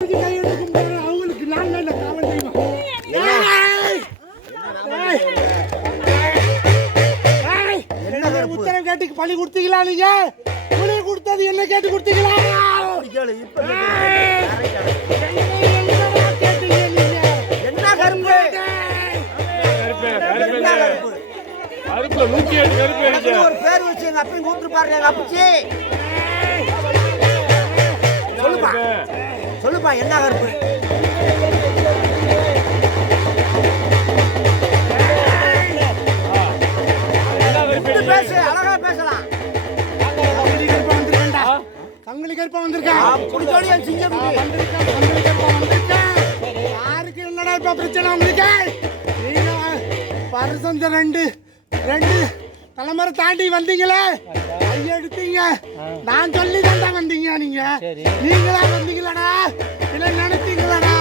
அவங்களுக்கு நான் காவல் தெய்வம் உத்தரவு கேட்டு பழி கொடுத்தீங்களா? நீங்க புலி கொடுத்தது என்ன கேட்டு கொடுத்தீங்களா? என்ன கருப்பு ஒரு பேர் வச்சு எங்க அப்பையும் கூப்பிட்டு பாருங்க. எங்க அப்பச்சி சொல்லுப்பா சொல்லுப்பா என்ன கருப்பு? பேசு அழகா பேசலாம். சங்கிலி கருப்பா வந்திருக்கேன். யாருக்கு என்னடா இப்ப பிரச்சனை? உங்களுக்கு வருஷம் ரெண்டு தலைமுறை தாண்டி வந்தீங்களே, கையை எடுத்தீங்க. நான் சொல்லி தாண்டா வந்தீங்க. நீங்களா வந்தீங்களாடா இல்ல நினைத்தீங்களாடா?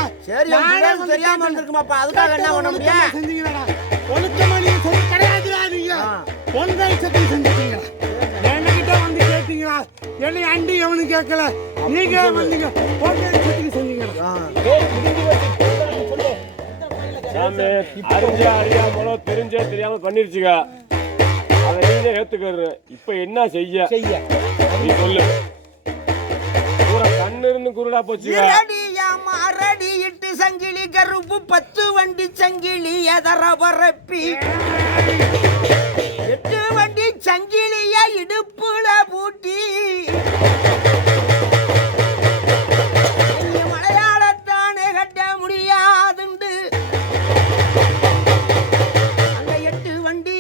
தெரியாம இருந்திருக்குமாப்பா, அதுக்காக என்ன பண்ண முடியும்? செஞ்சீங்களாடா ஒழுக்கமணி சொல்லி கிடையாதுடா. நீங்க ஒன்றை சத்தி செஞ்சுட்டீங்க. என்கிட்ட வந்து கேட்டீங்களா? என்னை அண்டி எவனு கேட்கல. நீங்க வந்தீங்க ஒன்றை சத்தி செஞ்சீங்களா? அறியாமலோ தெரிஞ்சே தெரியாம பண்ணிருச்சுங்க. அதை நீங்க ஏத்துக்கிறது. இப்ப என்ன செய்ய நீ சொல்லு. கண்ணு இருந்து குருடா போச்சு. அரடி இட்டு சங்கிலி கருப்பு 10 வண்டி சங்கிலி எதர பரப்பி 8 வண்டி சங்கிலிய இடுப்புல பூட்டி மலையாளத்தானே கட்ட முடியாதுண்டு அந்த 8 வண்டி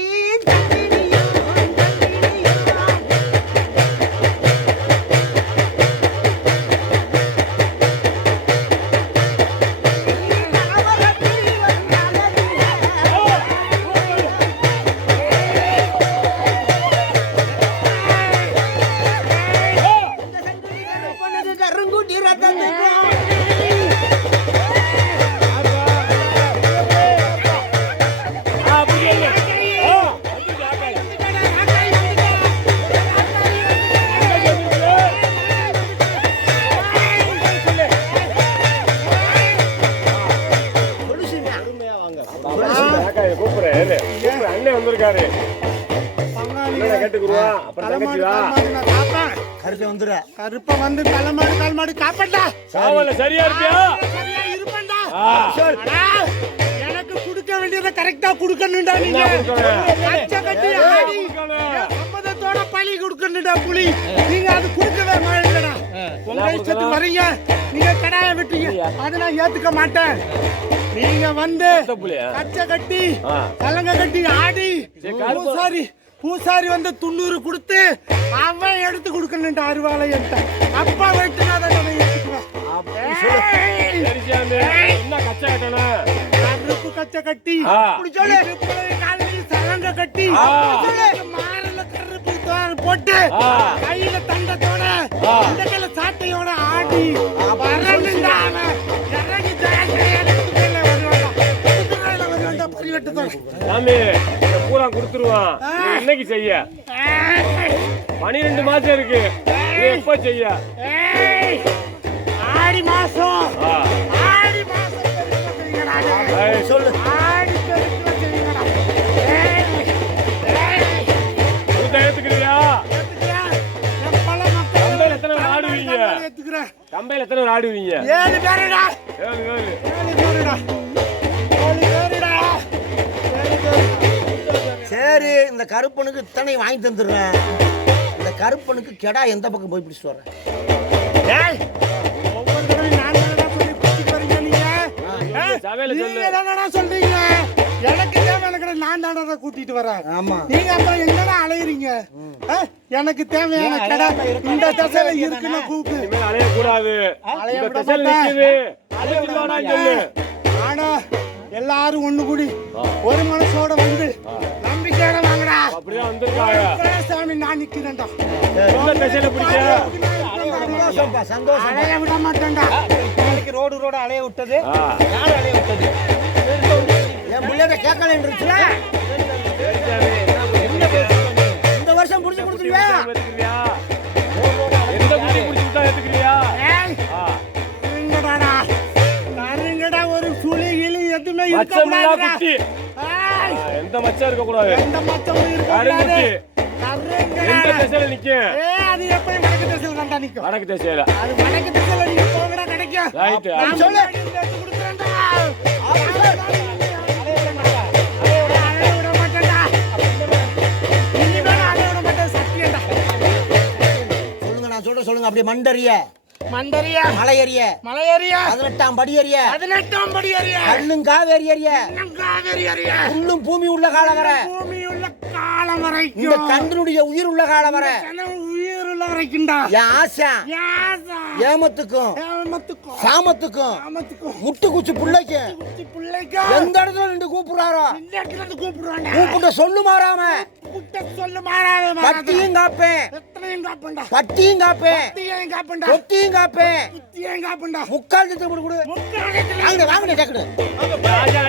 கருப்ப வந்து தலைமாடு காப்பட்டா. சரியா இருப்பியா? எனக்கு கொடுக்க வேண்டியதை கரெக்டா கொடுக்கணும்டா. நீங்க சம்மதத்தோட பழி கொடுக்கணும்டா புலி. நீங்க அது கொடுக்கவே மாட்டேடா. உங்க இஷ்டத்துக்கு வரீங்க. நீங்க கடாய விட்டீங்க, அதை நான் ஏத்துக்க மாட்டேன். நீங்க வந்து கச்சை கட்டி கலங்க கட்டி ஆடி பூசாரி வந்து 90 கொடுத்து அவன் எடுத்து கொடுக்கணும்டா அருவாளை. அப்பா வெட்டுனா கருப்பு கச்சை கட்டி சலங்க கட்டி மாறல கருப்பு போட்டு கையில தண்டத்தோட இந்த கையில சாட்டையோட ஆடி பூரா கொடுத்துருவான். இன்னைக்கு செய்ய 12 மாசம் இருக்கு. எப்ப செய்ய? ஆடி மாசம் சொல்லு. ஏத்துக்கிறியா? கம்பையில எத்தனை ஆடுவீங்க? கம்பையில எத்தனை ஆடுவீங்க? 7 பேருடா. 7 பேருடா. சரி, இந்த கருப்பனுக்கு இத்தனை வாங்கி தந்துடுறேன். இந்த கருப்பனுக்கு கெடா எந்த பக்கம் போய் பிடிச்சிட்டு வரேன்? சொல்றீங்க எனக்கு தேவையான நான் தானே கூட்டிட்டு வரேன். நீங்க அப்புறம் எங்கடா அலையறீங்க? எனக்கு தேவையான கடை இந்த திசையில இருக்குன்னு கூப்பிட்டு அலையக்கூடாது. ஆனா எல்லாரும் ஒண்ணு கூடி ஒரு மனசோட வந்து நம்பிக்கையோட வாங்கடா. சாமி நான் நிக்கிறேன்டா. சந்தோஷம் அலைய விட மாட்டேன்டா. ரோடு அலைய விட்டது யார் அலைய விட்டது? என் பிள்ளைய கேட்கல இந்த வருஷம் புடிச்சு கொடுத்துருவியா? எந்த புடி புடிச்சு விட்டா ஏத்துக்கிறியா? மச்சமில்லா இருக்கக்கூடாதுடா. குட்டி. ஏய், எந்த மச்சம் இருக்க கூடாது. எந்த மச்சமும் இருக்கக்கூடாது. கருங்குட்டி. கருங்கடா. எந்த திசையில நிக்கும்? அது எப்பயும் வடக்கு திசையில தான்டா நிக்கும். வடக்கு திசையில. அது வடக்கு திசையில நீங்க போங்கடா கிடைக்கும். ரைட். நான் சொல்லு. எடுத்து கொடுக்குறேன்டா. சொல்லு. அலைய விட மாட்டேன்டா. இனிமேல் அலைய விட மாட்டேன், சத்தியம்டா. சொல்லுங்க, நான் சொல்றேன் சொல்லுங்க. அப்படியே மண்டறிய, மண்டரியா, மலையறிய, மலையேறியா, 18ஆம் படி அறிய, 18ஆம் படி அறியா, கண்ணும் காவேரி அறிய, காவேரி அறியா, உள்ளும் பூமி உள்ள காலம் வர, பூமியுள்ள காலம் வரைக்கும் இந்த கண்டனுடைய உயிர் உள்ள காலம் வர, கனவு உயிருள்ள வரைக்கும்டா. என் ஆசை யாசா, ஏமத்துக்கும் ஏமத்துக்கும், சாமத்துக்கும் காமத்துக்கும், முட்டு குச்சி பிள்ளைக்கு குச்சி பிள்ளைக்கும் எந்த இடத்துல நின்று கூப்பிடுறாரோ இந்த இடத்துல இருந்து கூப்பிடுவான்டா. கூப்பிட்ட சொல்லு மாறாம கூப்பிட்ட சொல்லு மாறாத மாறாத. பட்டியும் காப்பேன், எத்தனையும் காப்பண்டா, பட்டியும் காப்பேன், பத்தியையும் காப்பண்டா, கொத்தியும் காப்பேன், குத்தியையும் காப்பண்டா. முக்கால் திட்டம் கொடு. முக்காலத்துல வாங்க வாங்க டக்குனு ராஜா